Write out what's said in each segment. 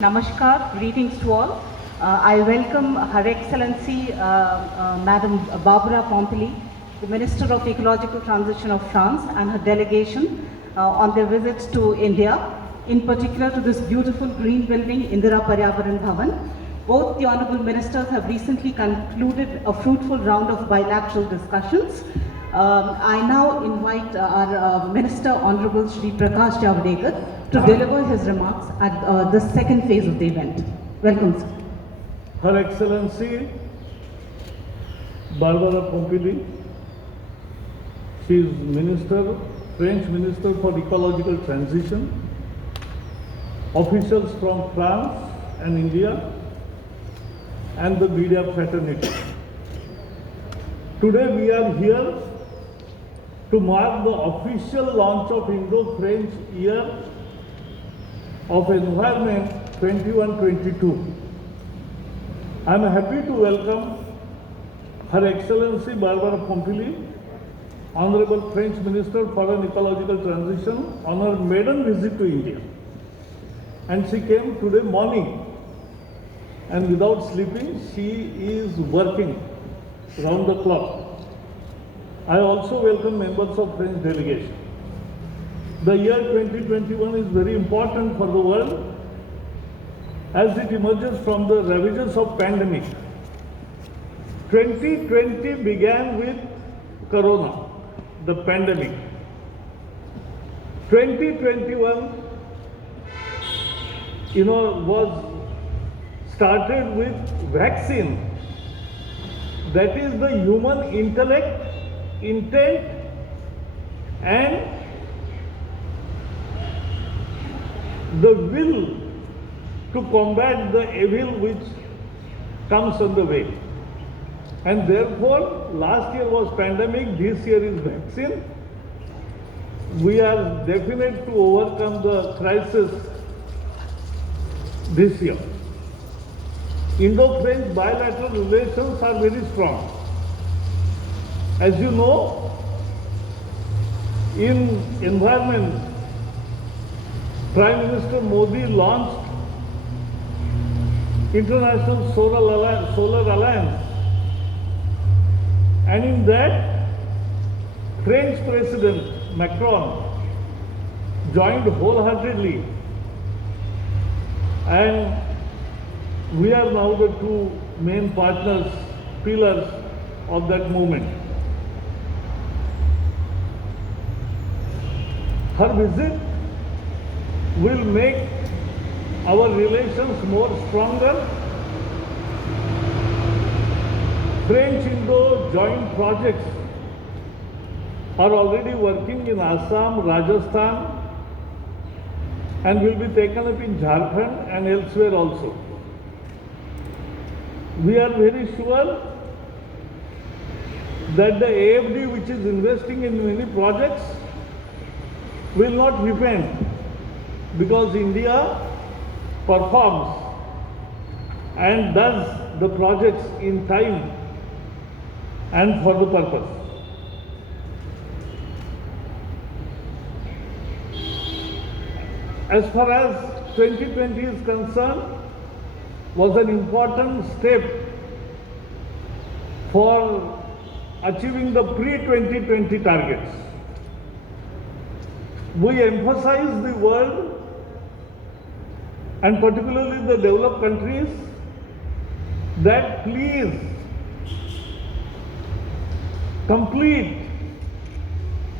Namaskar, greetings to all. I welcome Her Excellency Madam Barbara Pompili, the Minister of Ecological Transition of France, and her delegation on their visits to India, in particular to this beautiful green building, Indira Paryavaran Bhavan. Both the Honourable Ministers have recently concluded a fruitful round of bilateral discussions. I now invite our Minister, Honourable Shri Prakash Javadekar, to deliver his remarks at the second phase of the event. Welcome, sir. Her Excellency Barbara Pompili, she is French Minister for Ecological Transition, officials from France and India, and the media fraternity. Today we are here to mark the official launch of Indo-French Year of Environment 21-22. I am happy to welcome Her Excellency Barbara Pompili, Honorable French Minister for an Ecological Transition, on her maiden visit to India. And she came today morning, and without sleeping she is working round the clock. I also welcome members of French delegation. The year 2021 is very important for the world as it emerges from the ravages of pandemic. 2020 began with Corona, the pandemic. 2021, was started with vaccine. That is the human intellect, intent, and the will to combat the evil which comes on the way. And therefore, last year was pandemic, this year is vaccine. We are definite to overcome the crisis this year. Indo-French bilateral relations are very strong. As you know, in environment, Prime Minister Modi launched International Solar Alliance, and in that, French President Macron joined wholeheartedly, and we are now the two main partners, pillars of that movement. Her visit will make our relations more stronger. French-Indo joint projects are already working in Assam, Rajasthan, and will be taken up in Jharkhand and elsewhere also. We are very sure that the AFD, which is investing in many projects, will not repent, because India performs and does the projects in time and for the purpose. As far as 2020 is concerned, was an important step for achieving the pre-2020 targets. We emphasize the world, and particularly the developed countries, that please complete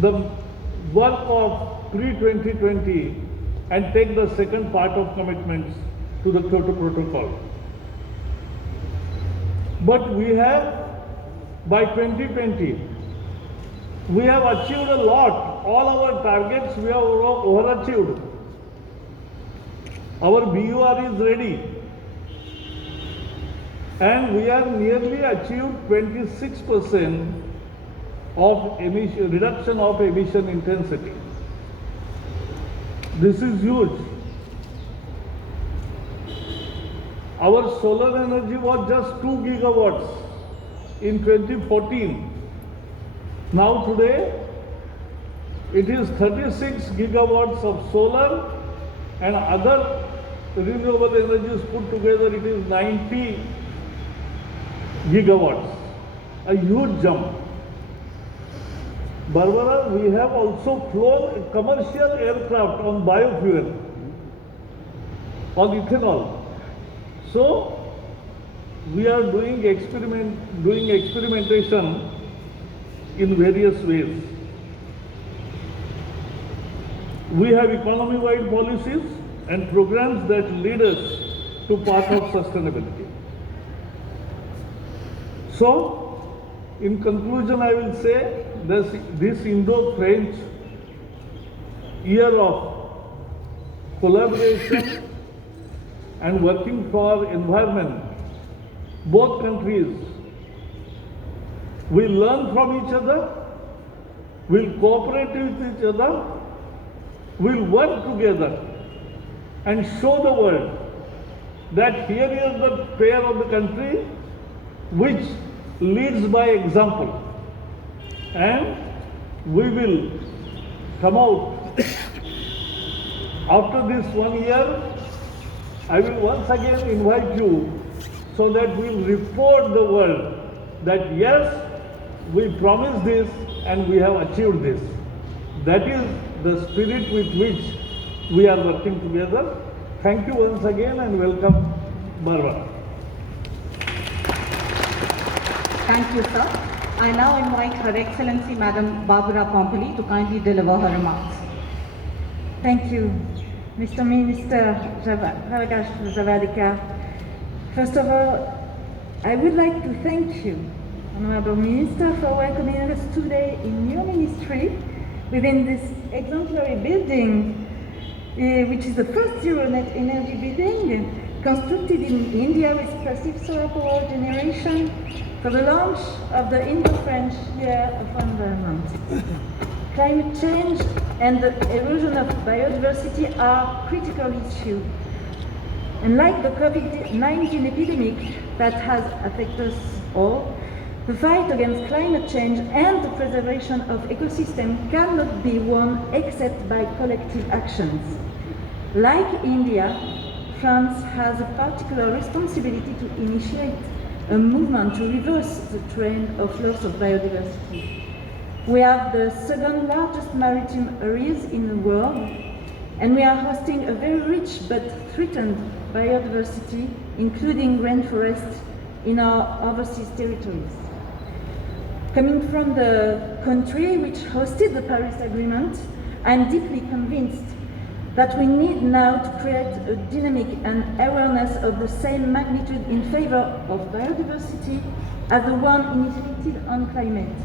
the work of pre-2020 and take the second part of commitments to the Kyoto Protocol. But we have, by 2020, we have achieved a lot. All our targets we have overachieved. Our BUR is ready, and we are nearly achieved 26% of reduction of emission intensity. This is huge. Our solar energy was just 2 gigawatts in 2014. Now today, it is 36 gigawatts of solar and other renewable energies put together, it is 90 gigawatts, a huge jump. Barbara, we have also flown a commercial aircraft on biofuel, on ethanol. So, we are doing experimentation in various ways. We have economy-wide policies and programs that lead us to path of sustainability. So, in conclusion, I will say this Indo-French year of collaboration and working for environment, both countries will learn from each other, will cooperate with each other, will work together and show the world that here is the pair of the country which leads by example, and we will come out after this 1 year. I will once again invite you so that we will report the world that yes, we promised this and we have achieved this. That is the spirit with which we are working together. Thank you once again and welcome, Barbara. Thank you, sir. I now invite Her Excellency Madam Barbara Pompili to kindly deliver her remarks. Thank you, Mr. Minister Javadika. First of all, I would like to thank you, Honorable Minister, for welcoming us today in your ministry within this exemplary building, which is the first zero net energy building constructed in India with passive solar power generation for the launch of the Indo-French Year of Environment. Climate change and the erosion of biodiversity are critical issues. And like the COVID-19 epidemic that has affected us all, the fight against climate change and the preservation of ecosystems cannot be won except by collective actions. Like India, France has a particular responsibility to initiate a movement to reverse the trend of loss of biodiversity. We have the second largest maritime areas in the world, and we are hosting a very rich but threatened biodiversity, including rainforests, in our overseas territories. Coming from the country which hosted the Paris Agreement, I am deeply convinced that we need now to create a dynamic and awareness of the same magnitude in favor of biodiversity as the one initiated on climate.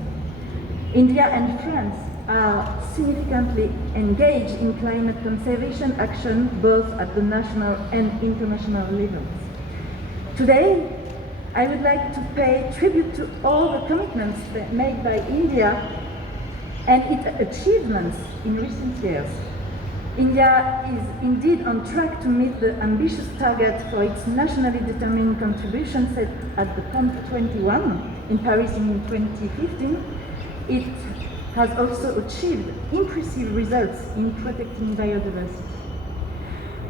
India and France are significantly engaged in climate conservation action both at the national and international levels. Today, I would like to pay tribute to all the commitments made by India and its achievements in recent years. India is indeed on track to meet the ambitious target for its nationally determined contribution set at the COP21 in Paris in 2015. It has also achieved impressive results in protecting biodiversity.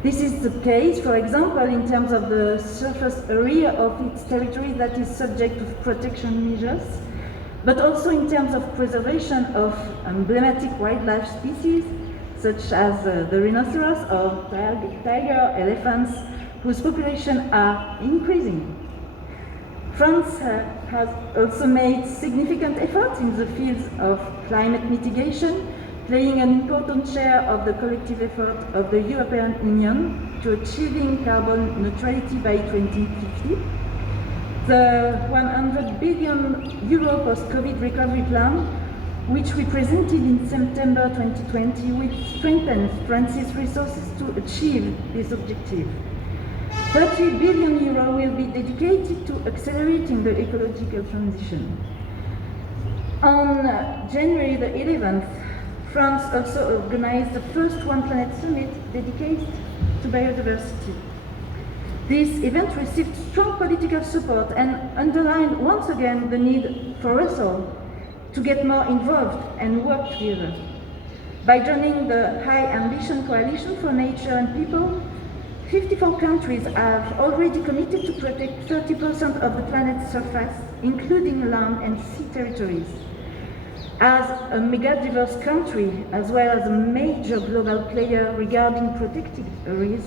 This is the case, for example, in terms of the surface area of its territory that is subject to protection measures, but also in terms of preservation of emblematic wildlife species, such as the rhinoceros or tiger elephants, whose populations are increasing. France has also made significant efforts in the fields of climate mitigation, playing an important share of the collective effort of the European Union to achieving carbon neutrality by 2050. The 100 billion euro post-COVID recovery plan, which we presented in September 2020, will strengthen France's resources to achieve this objective. 30 billion euro will be dedicated to accelerating the ecological transition. On January the 11th, France also organized the first One Planet Summit dedicated to biodiversity. This event received strong political support and underlined once again the need for us all to get more involved and work together. By joining the High Ambition Coalition for Nature and People, 54 countries have already committed to protect 30% of the planet's surface, including land and sea territories. As a mega-diverse country, as well as a major global player regarding protected areas,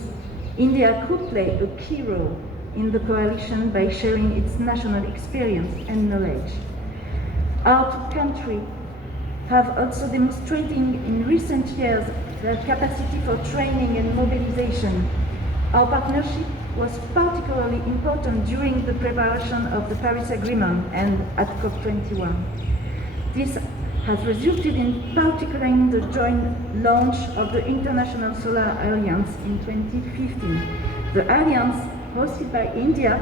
India could play a key role in the coalition by sharing its national experience and knowledge. Our two countries have also demonstrated in recent years their capacity for training and mobilization. Our partnership was particularly important during the preparation of the Paris Agreement and at COP21. This has resulted in particular in the joint launch of the International Solar Alliance in 2015. The alliance, hosted by India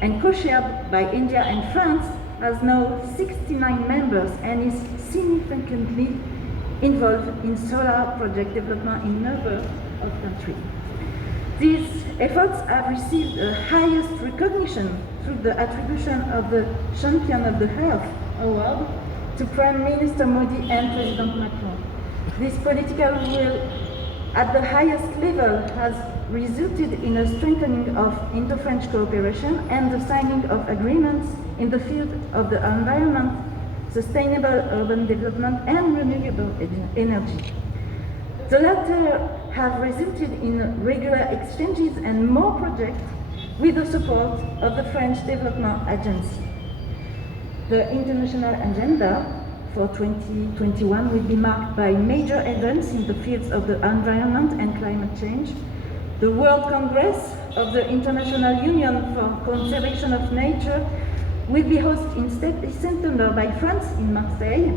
and co-chaired by India and France, has now 69 members and is significantly involved in solar project development in a number of countries. These efforts have received the highest recognition through the attribution of the Champion of the Earth Award to Prime Minister Modi and President Macron. This political will at the highest level has resulted in a strengthening of Indo-French cooperation and the signing of agreements in the field of the environment, sustainable urban development and renewable energy. The latter have resulted in regular exchanges and more projects with the support of the French Development Agency. The international agenda for 2021 will be marked by major events in the fields of the environment and climate change. The World Congress of the International Union for Conservation of Nature will be hosted in September by France in Marseille.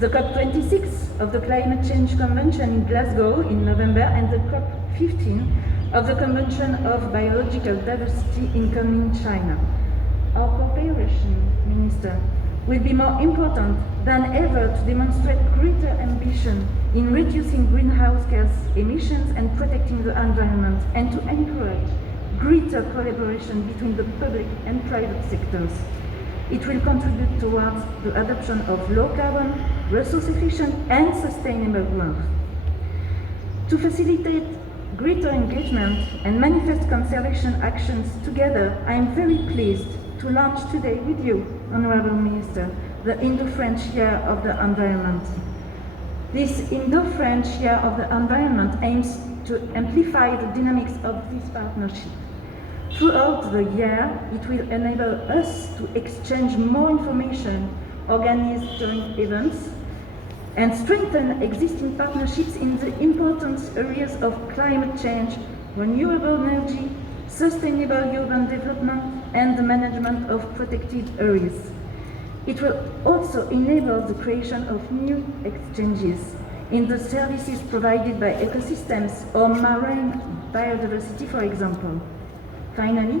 The COP26 of the Climate Change Convention in Glasgow in November and the COP15 of the Convention of Biological Diversity in Kunming, China. Our cooperation, Minister, will be more important than ever to demonstrate greater ambition in reducing greenhouse gas emissions and protecting the environment, and to encourage greater collaboration between the public and private sectors. It will contribute towards the adoption of low-carbon, resource-efficient and sustainable growth. To facilitate greater engagement and manifest conservation actions together, I am very pleased to launch today with you, Honourable Minister, the Indo-French Year of the Environment. This Indo-French Year of the Environment aims to amplify the dynamics of this partnership. Throughout the year, it will enable us to exchange more information, organize joint events, and strengthen existing partnerships in the important areas of climate change, renewable energy, sustainable urban development, and the management of protected areas. It will also enable the creation of new exchanges in the services provided by ecosystems or marine biodiversity, for example. Finally,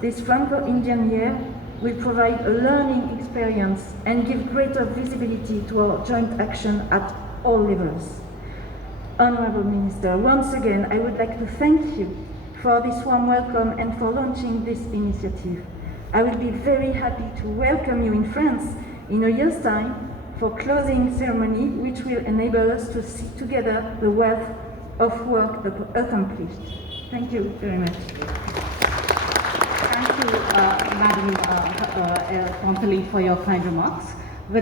this Franco-Indian Year will provide a learning experience and give greater visibility to our joint action at all levels. Honourable Minister, once again, I would like to thank you for this warm welcome and for launching this initiative. I will be very happy to welcome you in France in a year's time for closing ceremony, which will enable us to see together the wealth of work accomplished. Thank you very much. Thank you, Madam Pompili, for your kind remarks.